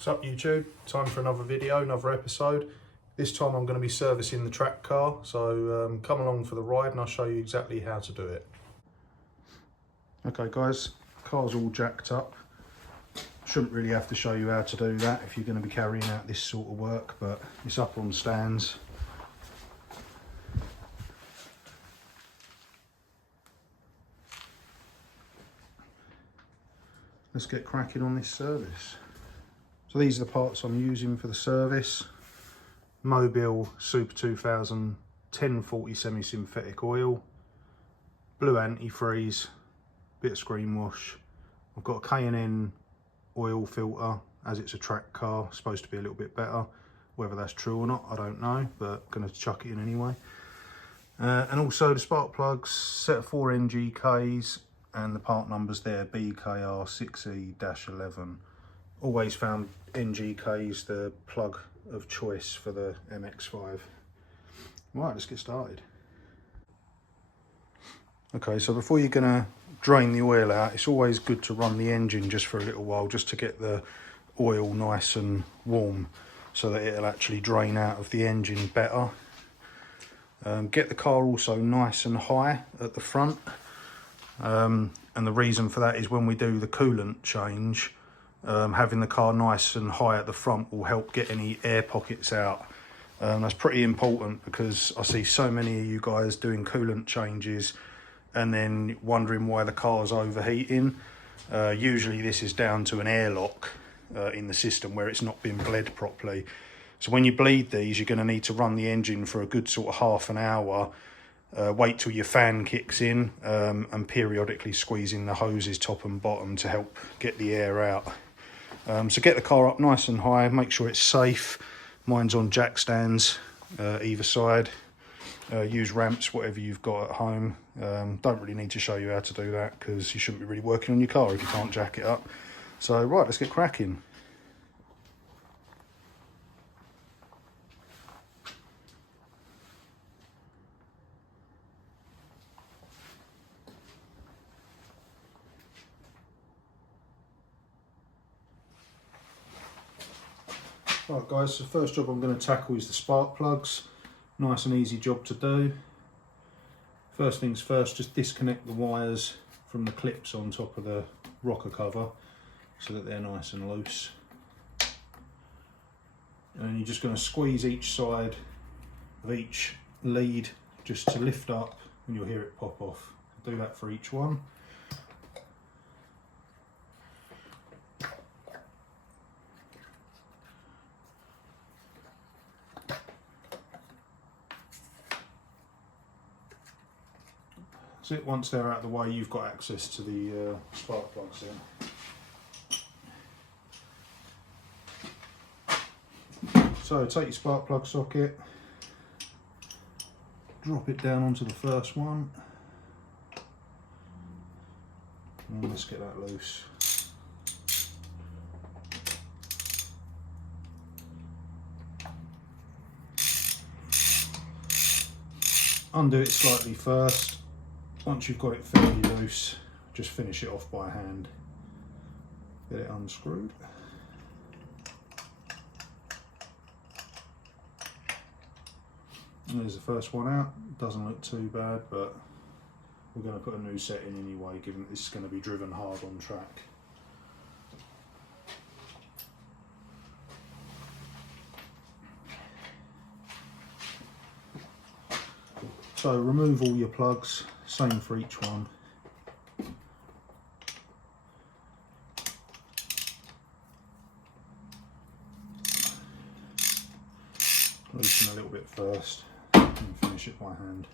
What's up YouTube? Time for another video, another episode. This time I'm going to be servicing the track car, so come along for the ride and I'll show you exactly how to do it. Okay guys, car's all jacked up. Shouldn't really have to show you how to do that if you're going to be carrying out this sort of work, but it's up on stands. Let's get cracking on this service. So these are the parts I'm using for the service. Mobile Super 2000 1040 semi-synthetic oil, blue antifreeze, bit of screen wash. I've got a K&N oil filter, as it's a track car, supposed to be a little bit better. Whether that's true or not, I don't know, but going to chuck it in anyway. And also the spark plugs, set of 4 NGKs, and the part numbers there, BKR6E-11. Always found NGKs the plug of choice for the MX5. Right, let's get started. Okay, so before you're gonna drain the oil out, it's always good to run the engine just for a little while, just to get the oil nice and warm so that it'll actually drain out of the engine better. Get the car also nice and high at the front. And the reason for that is when we do the coolant change, having the car nice and high at the front will help get any air pockets out. That's pretty important because I see so many of you guys doing coolant changes and then wondering why the car's overheating. Usually this is down to an airlock in the system where it's not been bled properly. So when you bleed these, you're going to need to run the engine for a good sort of half an hour. Wait till your fan kicks in and periodically squeezing the hoses top and bottom to help get the air out. So get the car up nice and high, make sure it's safe. Mine's on jack stands either side. Use ramps, whatever you've got at home. Don't really need to show you how to do that because you shouldn't be really working on your car if you can't jack it up. So right, let's get cracking. Right guys, so the first job I'm going to tackle is the spark plugs. Nice and easy job to do. First things first, just disconnect the wires from the clips on top of the rocker cover so that they're nice and loose. And then you're just going to squeeze each side of each lead just to lift up and you'll hear it pop off. Do that for each one. Once they're out of the way, you've got access to the spark plugs in. So take your spark plug socket, drop it down onto the first one, and let's get that loose. Undo it slightly first. Once you've got it fairly loose, just finish it off by hand. Get it unscrewed. And there's the first one out. Doesn't look too bad, but we're going to put a new set in anyway, given that this is going to be driven hard on track. So remove all your plugs, same for each one. Loosen a little bit first and finish it by hand.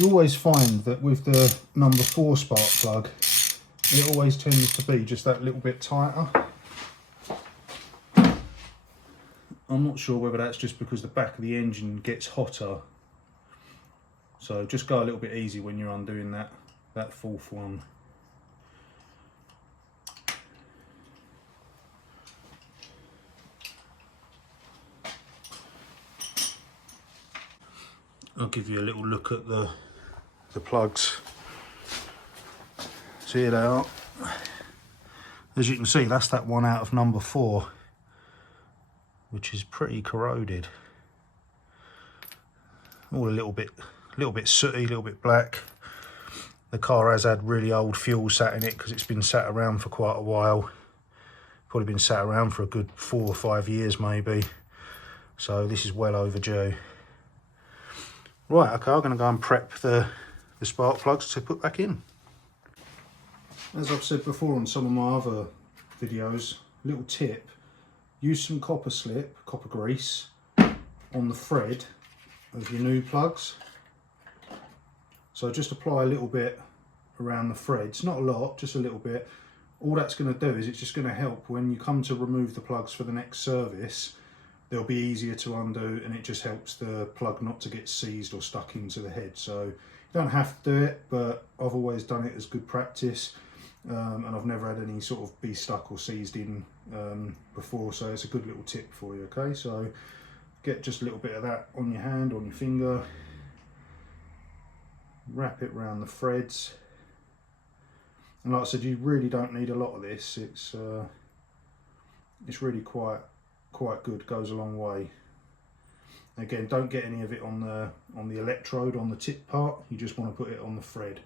You always find that with the number 4 spark plug, it always tends to be just that little bit tighter. I'm not sure whether that's just because the back of the engine gets hotter. So just go a little bit easy when you're undoing that 4th one. I'll give you a little look at the plugs. So here they are. As you can see, that's that one out of number 4, which is pretty corroded. All a little bit sooty, a little bit black. The car has had really old fuel sat in it because it's been sat around for quite a while. Probably been sat around for a good 4 or 5 years maybe. So this is well overdue. Right, okay, I'm going to go and prep the spark plugs to put back in. As I've said before on some of my other videos, little tip, use some copper grease on the thread of your new plugs. So just apply a little bit around the threads, not a lot, just a little bit. All that's going to do is it's just going to help when you come to remove the plugs for the next service. They'll be easier to undo, and it just helps the plug not to get seized or stuck into the head. So you don't have to do it, but I've always done it as good practice, and I've never had any sort of be stuck or seized in before, so it's a good little tip for you. Okay, so get just a little bit of that on your hand, on your finger, wrap it around the threads, and like I said, you really don't need a lot of this. It's really quite good, goes a long way. Again, don't get any of it on the electrode on the tip part. You just want to put it on the thread,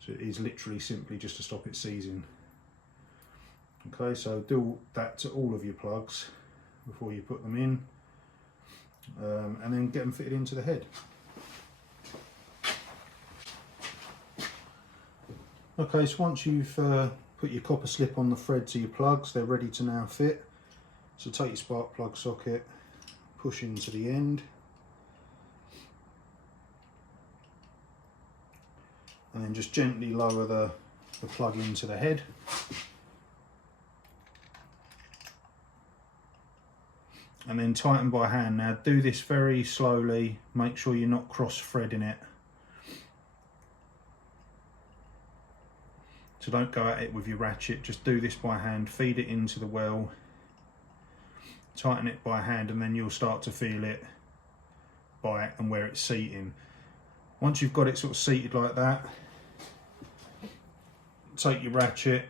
so it is literally simply just to stop it seizing. Okay, so do that to all of your plugs before you put them in, and then get them fitted into the head. Okay, so once you've put your copper slip on the thread to your plugs, they're ready to now fit. So take your spark plug socket, push into the end, and then just gently lower the plug into the head. And then tighten by hand. Now do this very slowly, make sure you're not cross threading it. So don't go at it with your ratchet, just do this by hand, feed it into the well, tighten it by hand, and then you'll start to feel it bite and where it's seating. Once you've got it sort of seated like that, take your ratchet,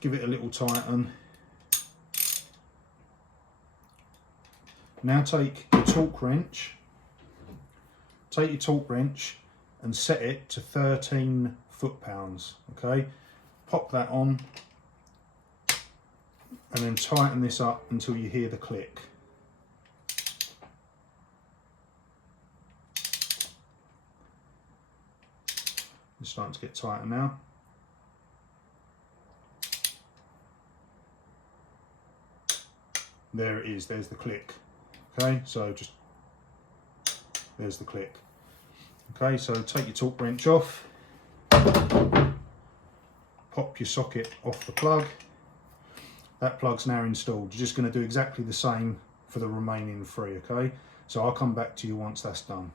give it a little tighten. Now take your torque wrench and set it to 13 foot-pounds, okay? Pop that on and then tighten this up until you hear the click. It's starting to get tighter now. There it is, there's the click. Okay, so just, there's the click. Okay, so take your torque wrench off, pop your socket off the plug. That plug's now installed. You're just going to do exactly the same for the remaining 3, okay? So I'll come back to you once that's done.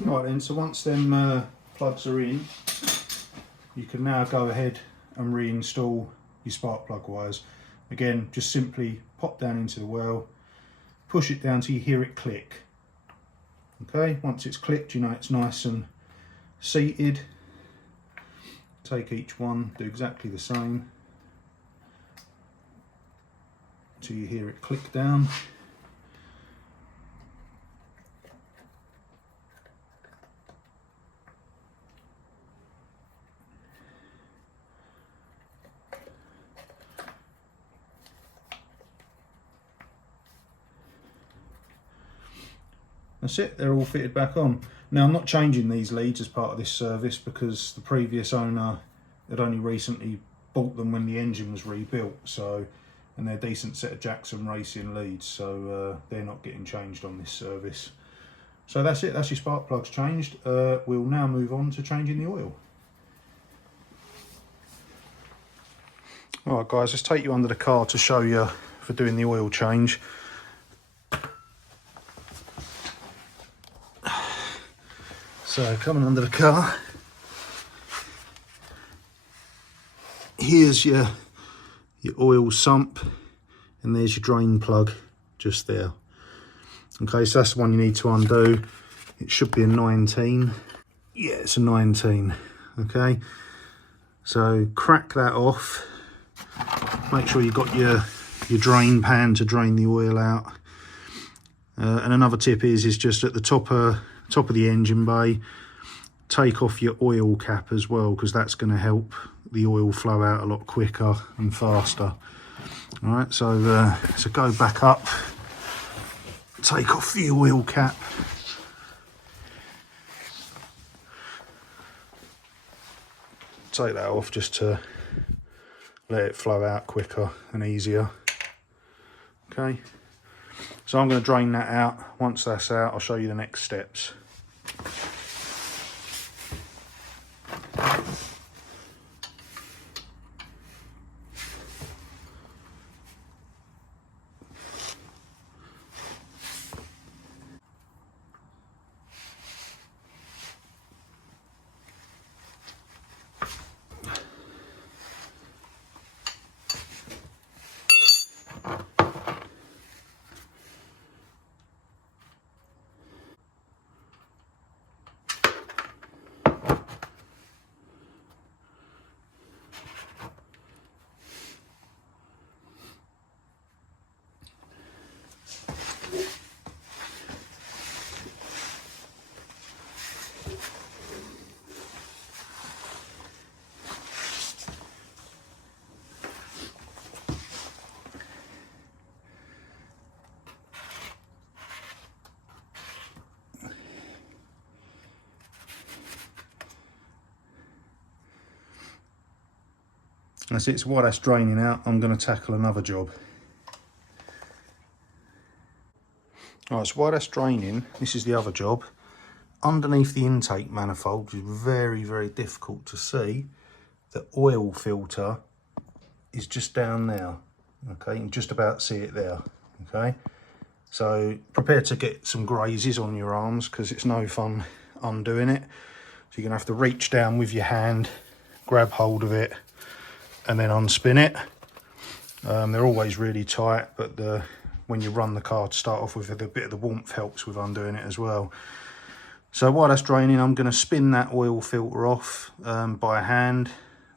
Right then, so once them plugs are in, you can now go ahead and reinstall your spark plug wires. Again, just simply pop down into the well, push it down till you hear it click. Okay, once it's clicked, you know it's nice and seated. Take each one, do exactly the same till you hear it click down. That's it, they're all fitted back on. Now I'm not changing these leads as part of this service because the previous owner had only recently bought them when the engine was rebuilt, so, and they're a decent set of Jackson Racing leads, so they're not getting changed on this service. So that's it, that's your spark plugs changed. We'll now move on to changing the oil. Alright guys, let's take you under the car to show you for doing the oil change. So coming under the car, here's your oil sump, and there's your drain plug just there. Okay, so that's the one you need to undo. It should be a 19. Yeah, it's a 19. Okay, so crack that off. Make sure you've got your drain pan to drain the oil out. And another tip is just at the top of the engine bay, take off your oil cap as well, because that's going to help the oil flow out a lot quicker and faster. All right, so go back up, take off the oil cap. Take that off just to let it flow out quicker and easier. Okay, so I'm going to drain that out. Once that's out, I'll show you the next steps. That's it, so while that's draining out, I'm going to tackle another job. Alright, so while that's draining, this is the other job. Underneath the intake manifold, which is very, very difficult to see, the oil filter is just down there. Okay, you can just about see it there. Okay, so prepare to get some grazes on your arms, because it's no fun undoing it. So you're going to have to reach down with your hand, grab hold of it, and then unspin it. They're always really tight, but when you run the car to start off with, a bit of the warmth helps with undoing it as well. So while that's draining, I'm going to spin that oil filter off by hand.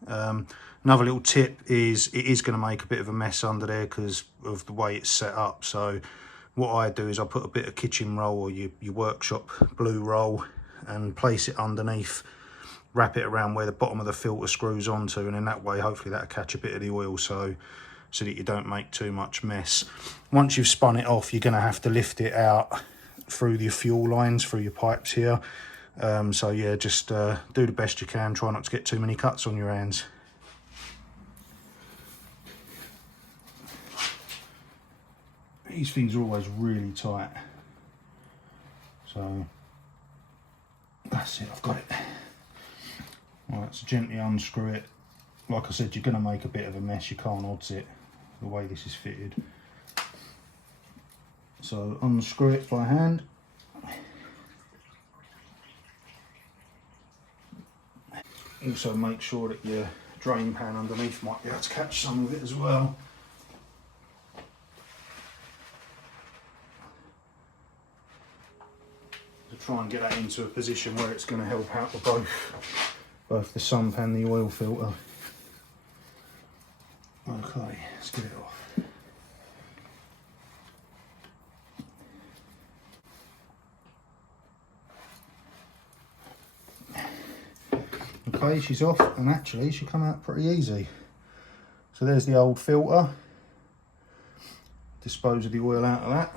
Another little tip is it is going to make a bit of a mess under there because of the way it's set up. So what I do is I put a bit of kitchen roll or your workshop blue roll and place it underneath, wrap it around where the bottom of the filter screws onto, and in that way hopefully that'll catch a bit of the oil so that you don't make too much mess. Once you've spun it off, you're going to have to lift it out through your fuel lines, through your pipes here. So yeah, just do the best you can, try not to get too many cuts on your hands. These things are always really tight, so that's it, I've got it. Alright, so gently unscrew it. Like I said, you're going to make a bit of a mess, you can't odds it the way this is fitted. So unscrew it by hand. Also make sure that your drain pan underneath might be able to catch some of it as well. To try and get that into a position where it's going to help out with both the sump and the oil filter. Okay, let's get it off. Okay, she's off, and actually she come out pretty easy. So there's the old filter. Dispose of the oil out of that.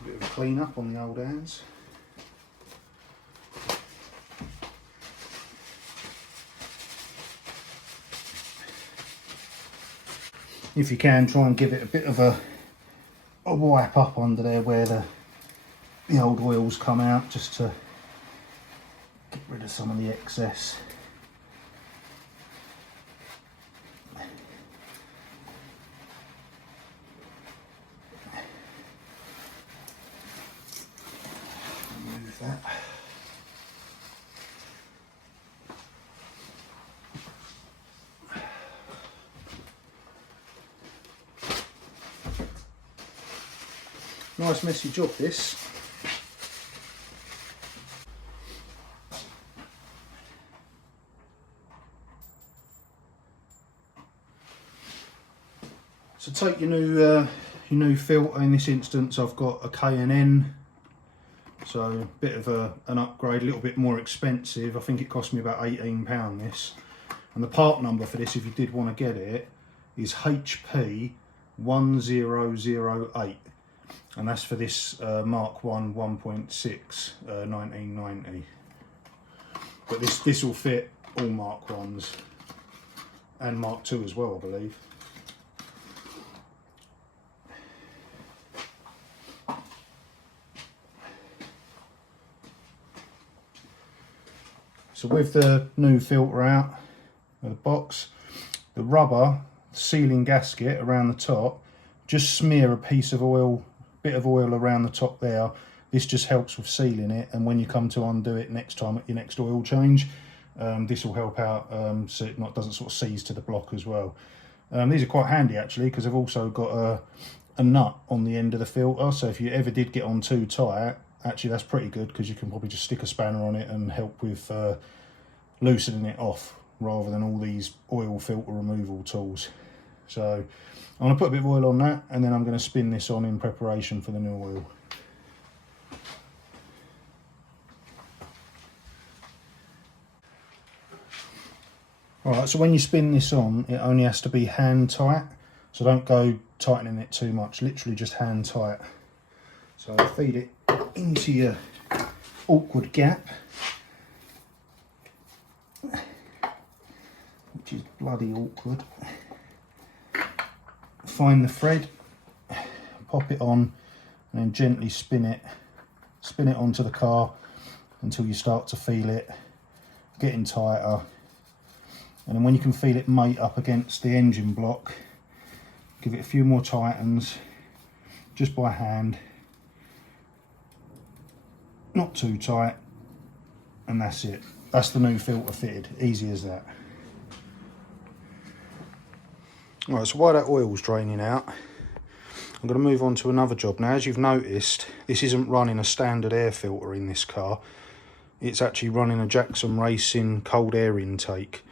A bit of a clean up on the old hands. If you can, try and give it a bit of a a wipe up under there where the old oils come out, just to get rid of some of the excess. Remove that. Nice messy job this. So take your new filter. In this instance, I've got a K&N, so a bit of an upgrade, a little bit more expensive. I think it cost me about £18 this. And the part number for this, if you did want to get it, is HP 1008. And that's for this Mark 1 1.6 1990. But this will fit all Mark 1s and Mark 2 as well, I believe. So with the new filter out of the box, the rubber sealing gasket around the top, just smear a piece of oil, bit of oil around the top there. This just helps with sealing it, and when you come to undo it next time at your next oil change, this will help out so it doesn't sort of seize to the block as well. These are quite handy actually, because I've also got a nut on the end of the filter, so if you ever did get on too tight, actually that's pretty good, because you can probably just stick a spanner on it and help with loosening it off, rather than all these oil filter removal tools. So I'm going to put a bit of oil on that, and then I'm going to spin this on in preparation for the new oil. Alright, so when you spin this on, it only has to be hand tight, so don't go tightening it too much, literally just hand tight. So I'll feed it into your awkward gap, which is bloody awkward. Find the thread, pop it on, and then gently spin it onto the car until you start to feel it getting tighter. And then when you can feel it mate up against the engine block, give it a few more tightens, just by hand, not too tight, and that's it. That's the new filter fitted, easy as that. Right, so while that oil's draining out, I'm going to move on to another job. Now, as you've noticed, this isn't running a standard air filter in this car. It's actually running a Jackson Racing cold air intake.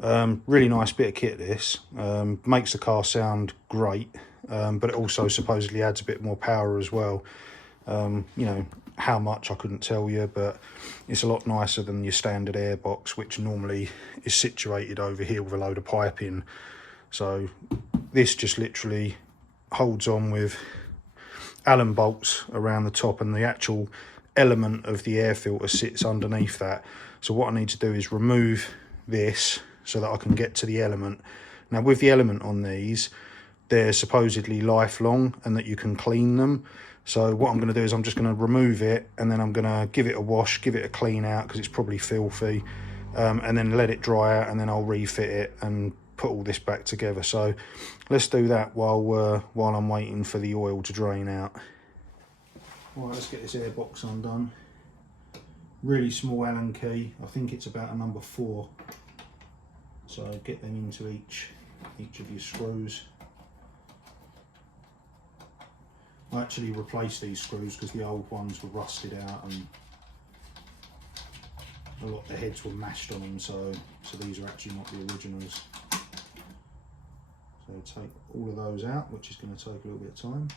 Really nice bit of kit this. Makes the car sound great, but it also supposedly adds a bit more power as well. You know, how much I couldn't tell you, but it's a lot nicer than your standard air box, which normally is situated over here with a load of piping. So this just literally holds on with Allen bolts around the top, and the actual element of the air filter sits underneath that. So what I need to do is remove this so that I can get to the element. Now with the element on these, they're supposedly lifelong and that you can clean them. So what I'm going to do is I'm just going to remove it, and then I'm going to give it a wash, give it a clean out because it's probably filthy, and then let it dry out, and then I'll refit it and put all this back together. So let's do that while I'm waiting for the oil to drain out. Right, let's get this air box undone. Really small Allen key, I think it's about a number 4. So get them into each of your screws. I actually replaced these screws because the old ones were rusted out and a lot of the heads were mashed on them, so these are actually not the originals. So take all of those out, which is going to take a little bit of time.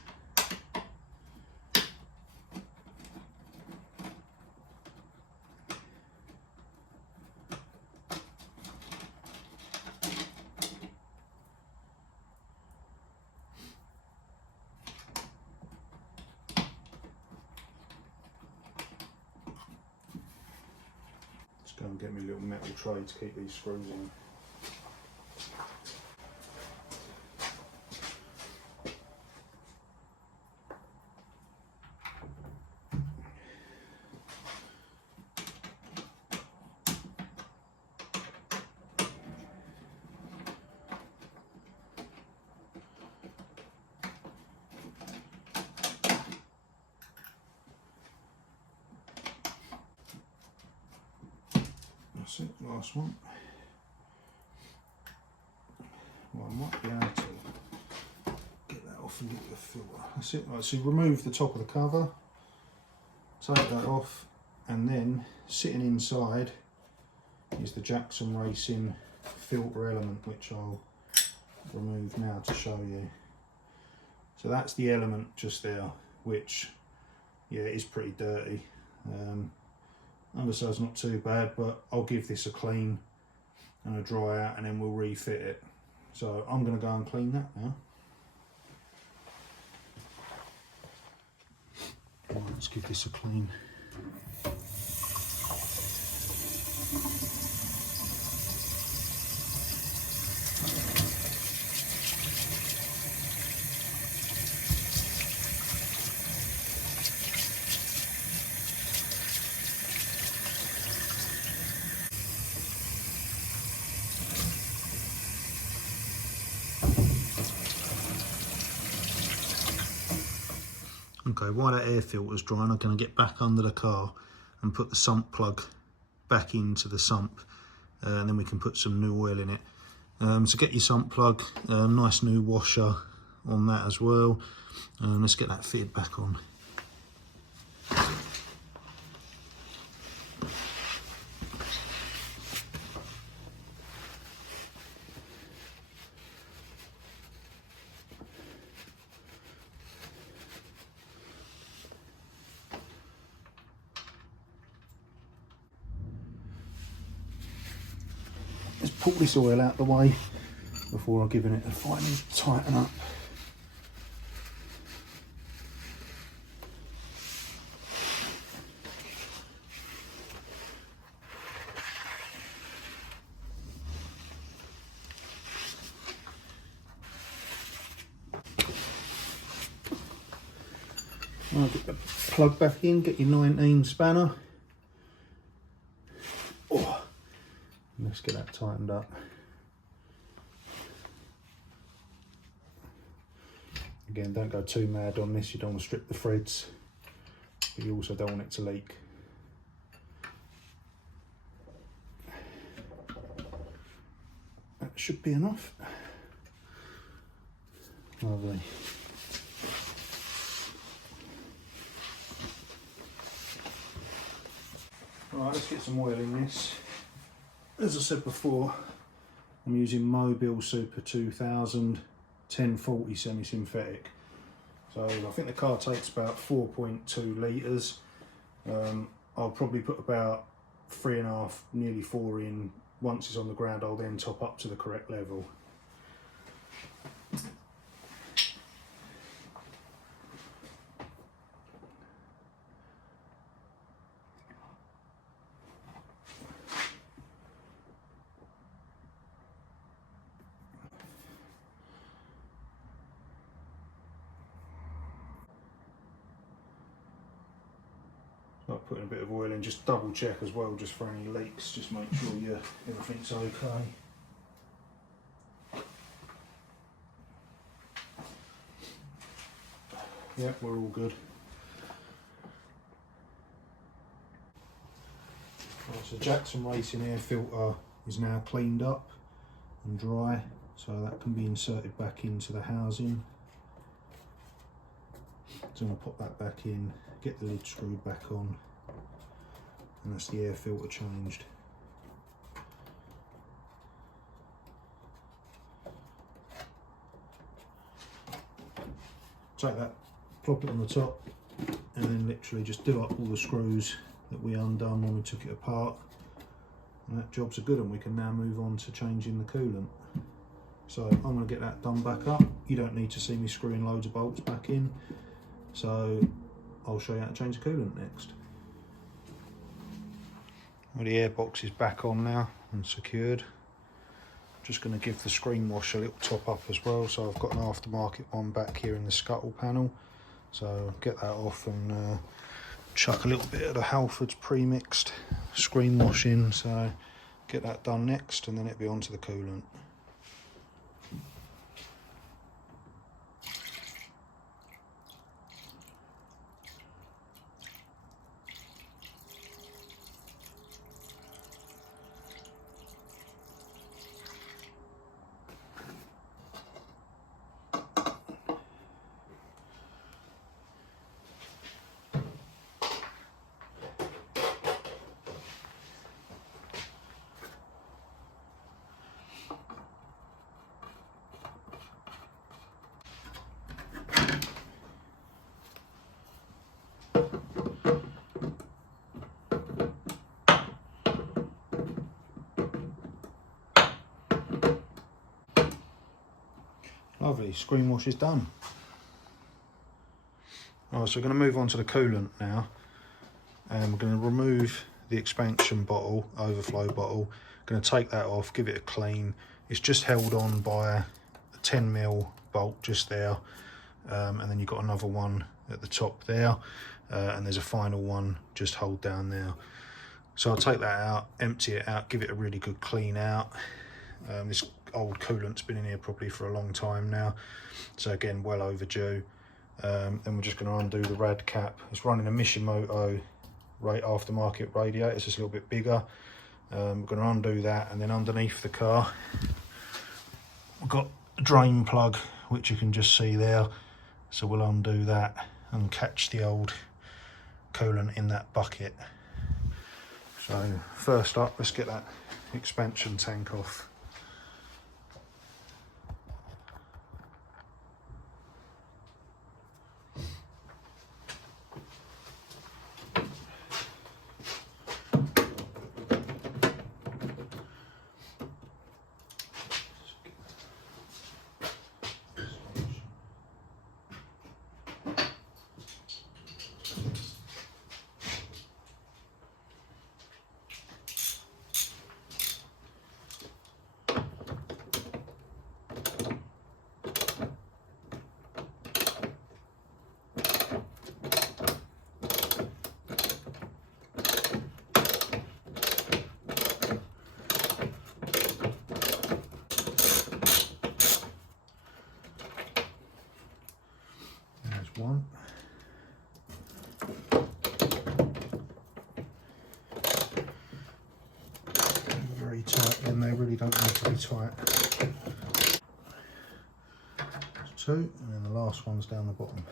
Let's go and get me a little metal tray to keep these screws in. last one. Well, I might be able to get that off and get the filter. That's it. Right, so remove the top of the cover, take that off, and then sitting inside is the Jackson Racing filter element, which I'll remove now to show you. So that's the element just there, which, yeah, is pretty dirty. Underside's not too bad, but I'll give this a clean and a dry out, and then we'll refit it. So I'm going to go and clean that now. Right, let's give this a clean. Okay, while that air filter's drying, I'm going to get back under the car and put the sump plug back into the sump, and then we can put some new oil in it. So get your sump plug, nice new washer on that as well. Let's get that fitted back on. Let's pull this oil out the way before giving it a final tighten up. I'll get the plug back in, get your 19 spanner. Oh, let's get that tightened up. Again, don't go too mad on this, you don't want to strip the threads, but you also don't want it to leak. That should be enough. Lovely. Right, let's get some oil in this. As I said before, I'm using Mobile Super 2000 1040 semi-synthetic. So I think the car takes about 4.2 litres. I'll probably put about 3.5, nearly 4 in. Once it's on the ground, I'll then top up to the correct level. Like putting a bit of oil in, just double check as well, just for any leaks, just make sure everything's okay. Yeah, we're all good. Right, so Jackson Racing air filter is now cleaned up and dry, so that can be inserted back into the housing. So I'm going to pop that back in, get the lid screwed back on, and that's the air filter changed. Take that, plop it on the top, and then literally just do up all the screws that we undone when we took it apart. And that job's a good one. We can now move on to changing the coolant. So I'm going to get that done back up. You don't need to see me screwing loads of bolts back in. So I'll show you how to change the coolant next. Well, the airbox is back on now and secured. Just going to give the screen wash a little top up as well. So I've got an aftermarket one back here in the scuttle panel. So get that off and chuck a little bit of the Halfords pre-mixed screen wash in. So get that done next, and then it'll be onto the coolant. Lovely, screen wash is done. Alright, so we're going to move on to the coolant now, and we're going to remove the expansion bottle, overflow bottle. Going to take that off, give it a clean. It's just held on by a 10mm bolt just there, and then you've got another one at the top there, and there's a final one just hold down there. So I'll take that out, empty it out, give it a really good clean out. This old coolant's been in here probably for a long time now, so again, well overdue. Then we're just going to undo the rad cap. It's running a Mishimoto aftermarket radiator, it's just a little bit bigger. We're going to undo that, and then underneath the car we've got a drain plug which you can just see there, so we'll undo that and catch the old coolant in that bucket. So first up, let's get that expansion tank off. One. Very tight, and they really don't need to be tight. Two, and then the last one's down the bottom.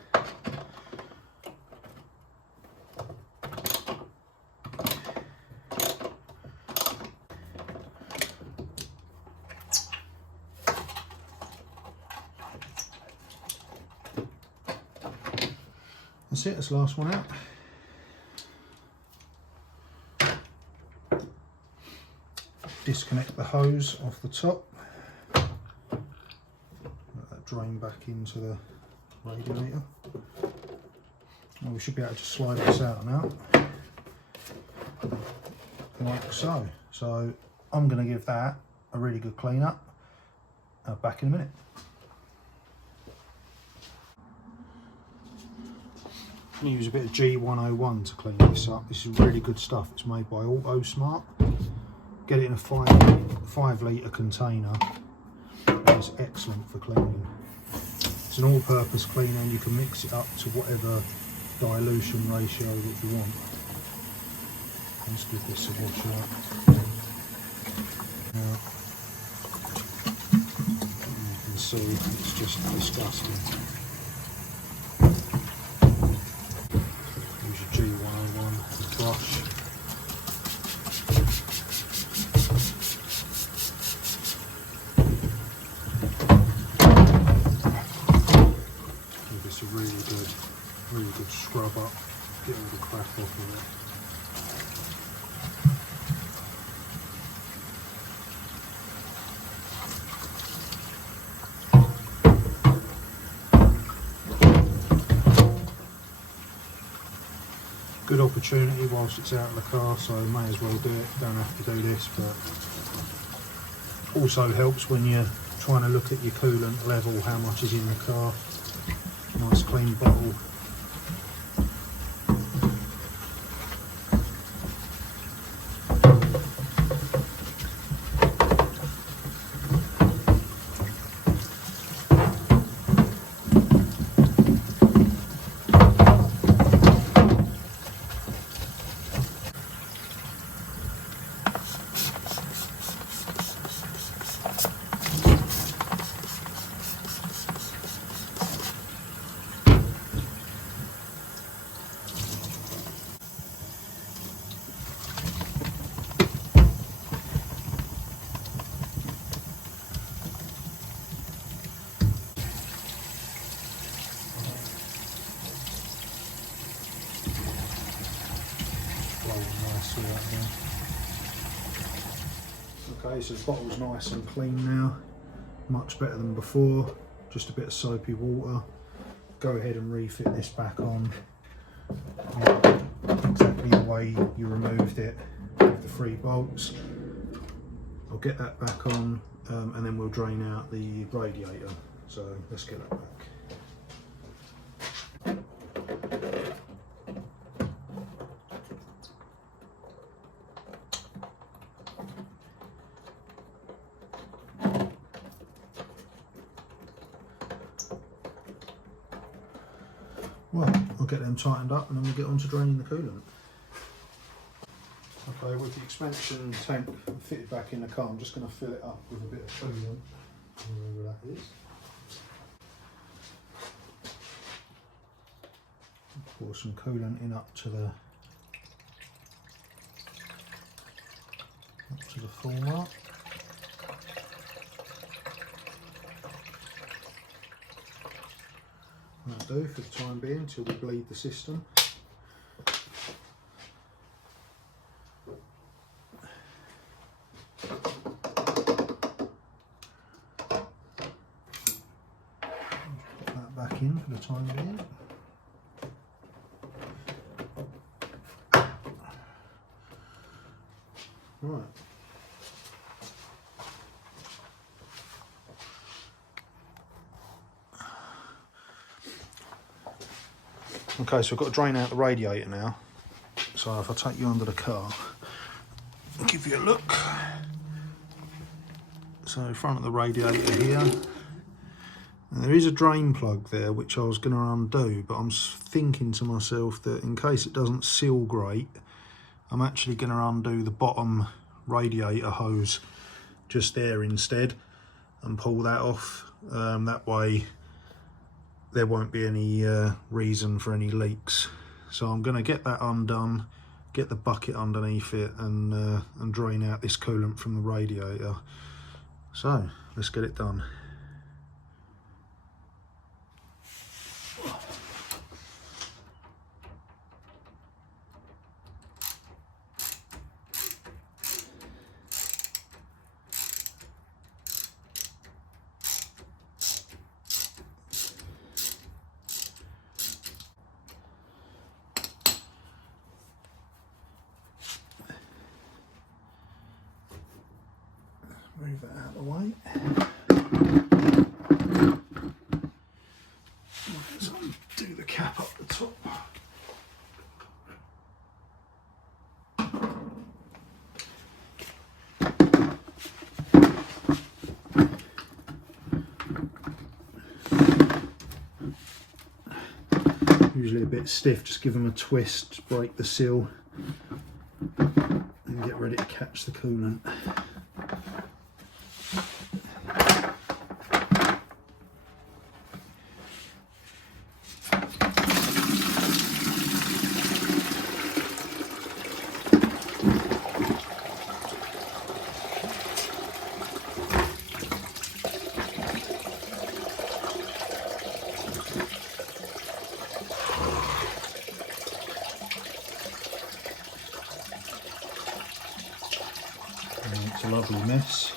That's it, that's the last one out. Disconnect the hose off the top. Let that drain back into the radiator. Well, we should be able to just slide this out now. Like so. So I'm going to give that a really good clean up. Back in a minute. I'm going to use a bit of G101 to clean this up. This is really good stuff. It's made by Auto Smart. Get it in a 5 litre container. It's excellent for cleaning. It's an all-purpose cleaner, and you can mix it up to whatever dilution ratio that you want. Let's give this a wash out. Now, you can see it's just disgusting. Use your G101 brush. Give this a really good scrub up, get all the crap off of it. Good opportunity whilst it's out of the car, so may as well do it. Don't have to do this, but also helps when you're trying to look at your coolant level, how much is in the car. Nice clean bottle. Okay, so the bottle's nice and clean now, much better than before. just a bit of soapy water. Go ahead and refit this back on exactly the way you removed it with the 3 bolts. I'll get that back on and then we'll drain out the radiator. So let's get that back. Well, I'll get them tightened up and then we'll get on to draining the coolant. Okay, with the expansion tank fitted back in the car, I'm just going to fill it up with a bit of coolant, wherever that is. Pour some coolant in up to the full mark. That'll do for the time being until we bleed the system. Put that back in for the time being. Right. Okay, so I've got to drain out the radiator now. So if I take you under the car, I'll give you a look. So front of the radiator here. And there is a drain plug there which I was going to undo, but I'm thinking to myself that in case it doesn't seal great, I'm actually going to undo the bottom radiator hose just there instead and pull that off. That way there won't be any reason for any leaks. So I'm going to get that undone, get the bucket underneath it and drain out this coolant from the radiator. So let's get it done. Move that out of the way. Let's undo the cap up the top. Usually a bit stiff, just give them a twist, break the seal and get ready to catch the coolant. It's a lovely mess.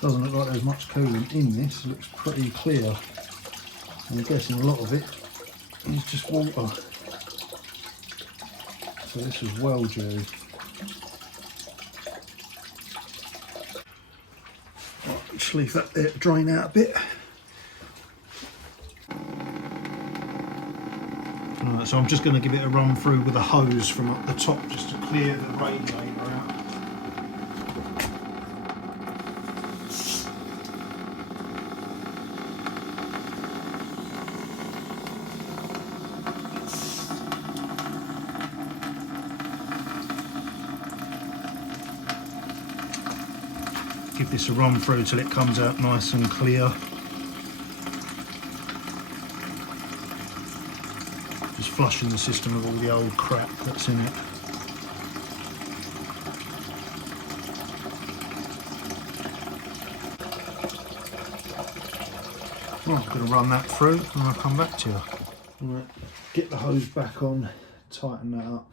Doesn't look like there's much coolant in this, it looks pretty clear. I'm guessing a lot of it is just water. So this is well due. Right, just leave that there to drain out a bit. Right, so I'm just going to give it a run through with a hose from up the top just to clear the radiator out. Give this a run through till it comes out nice and clear. Just flushing the system of all the old crap that's in it. Well, I'm going to run that through and I'll come back to you. Right, get the hose back on, tighten that up.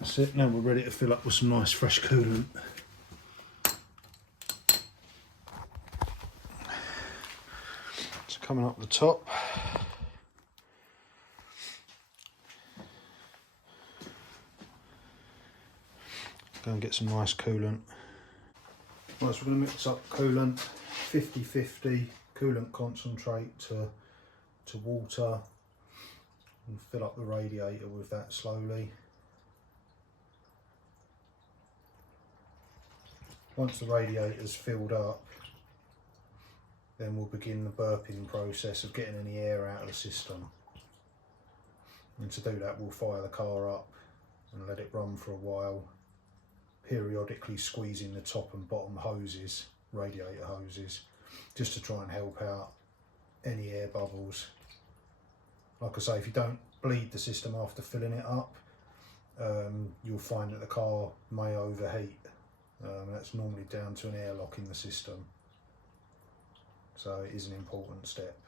That's it, now we're ready to fill up with some nice fresh coolant. So coming up the top. Go and get some nice coolant. Right, so we're going to mix up coolant, 50-50 coolant concentrate to water, and fill up the radiator with that slowly. Once the radiator's filled up, then we'll begin the burping process of getting any air out of the system. And to do that, we'll fire the car up and let it run for a while, periodically squeezing the top and bottom hoses, radiator hoses, just to try and help out any air bubbles. Like I say, if you don't bleed the system after filling it up, you'll find that the car may overheat. That's normally down to an airlock in the system. So it is an important step.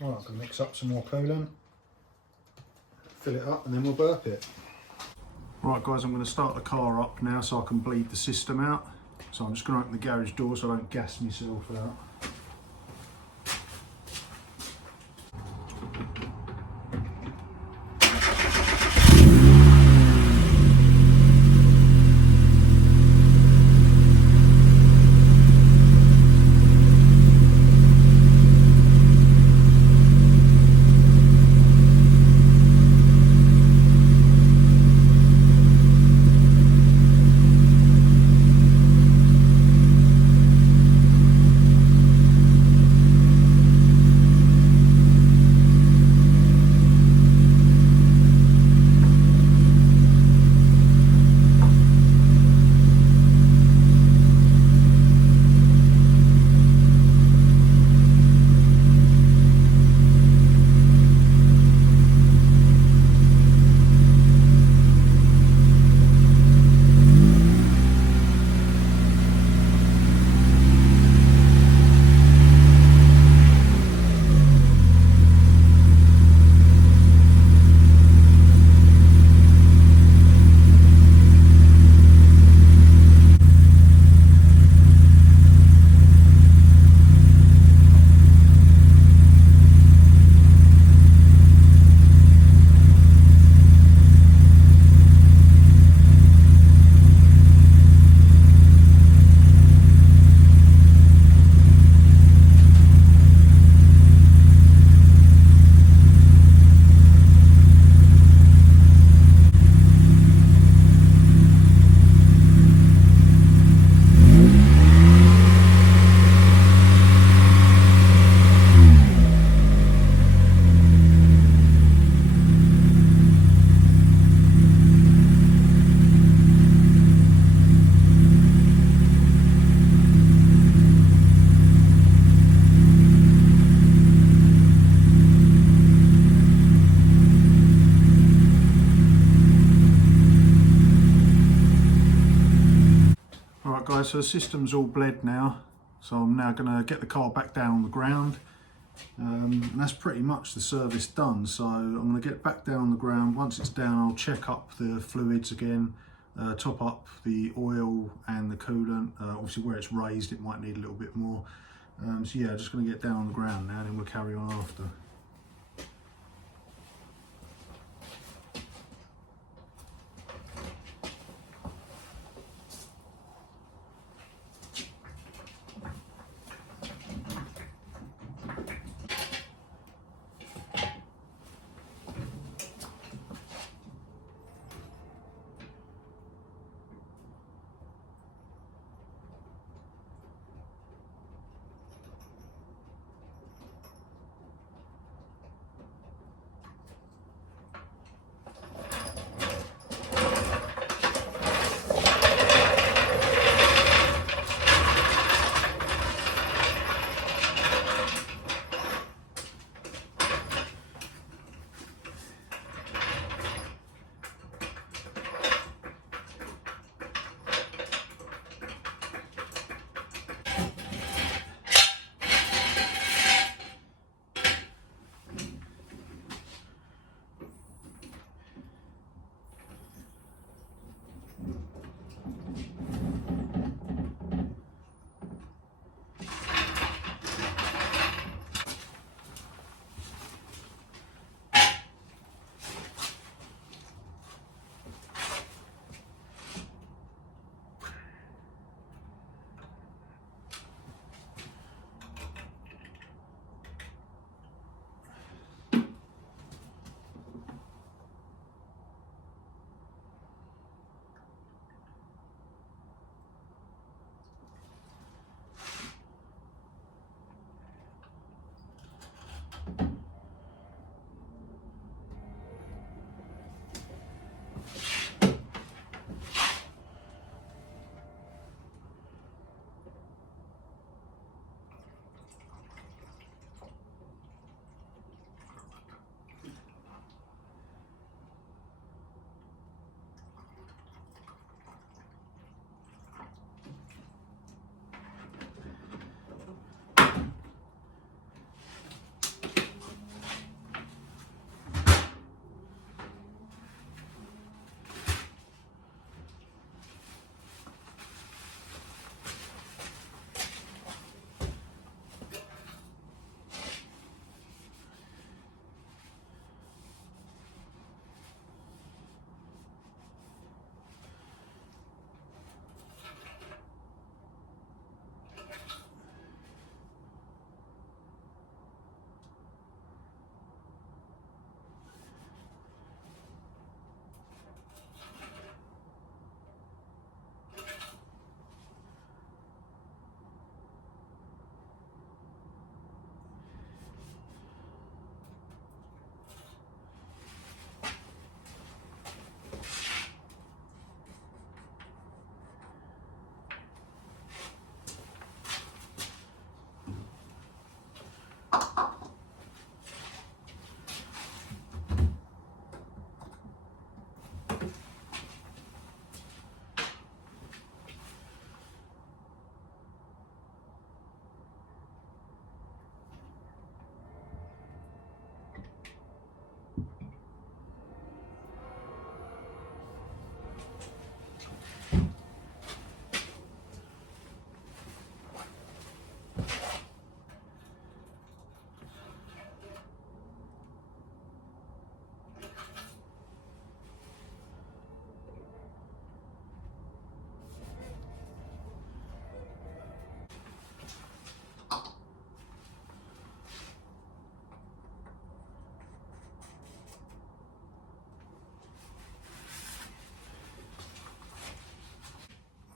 Right, I'm going to mix up some more coolant, fill it up, and then we'll burp it. Right guys, I'm going to start the car up now so I can bleed the system out. So I'm just going to open the garage door so I don't gas myself out. Guys, so the system's all bled now, so I'm now going to get the car back down on the ground, and that's pretty much the service done. So I'm going to get it back down on the ground. Once it's down, I'll check up the fluids again, top up the oil and the coolant. Obviously where it's raised it might need a little bit more, so yeah, just going to get down on the ground now and then we'll carry on after.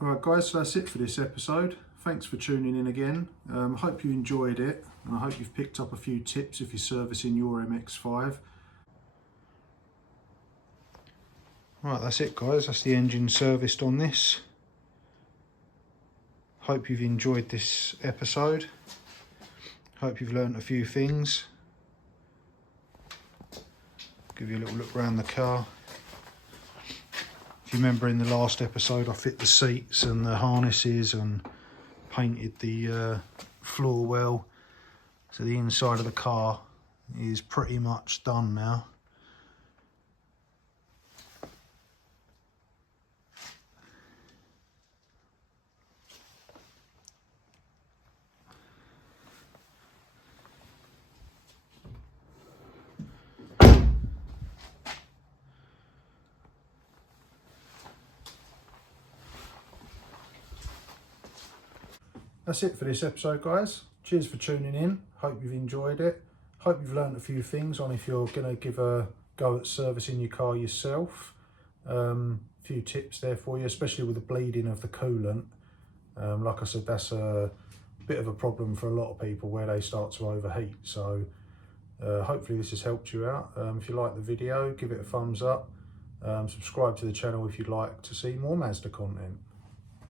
Alright guys, so that's it for this episode. Thanks for tuning in again. Hope you enjoyed it, and I hope you've picked up a few tips if you're servicing your MX5. Right, that's it guys, that's the engine serviced on this. Hope you've enjoyed this episode. Hope you've learnt a few things. Give you a little look around the car. If you remember in the last episode I fit the seats and the harnesses and painted the floor well. So the inside of the car is pretty much done now. That's it for this episode guys. Cheers for tuning in. Hope you've enjoyed it. Hope you've learned a few things on if you're going to give a go at servicing your car yourself. A few tips there for you, especially with the bleeding of the coolant. Like I said, that's a bit of a problem for a lot of people where they start to overheat. So hopefully this has helped you out. If you like the video, give it a thumbs up. Subscribe to the channel if you'd like to see more Mazda content.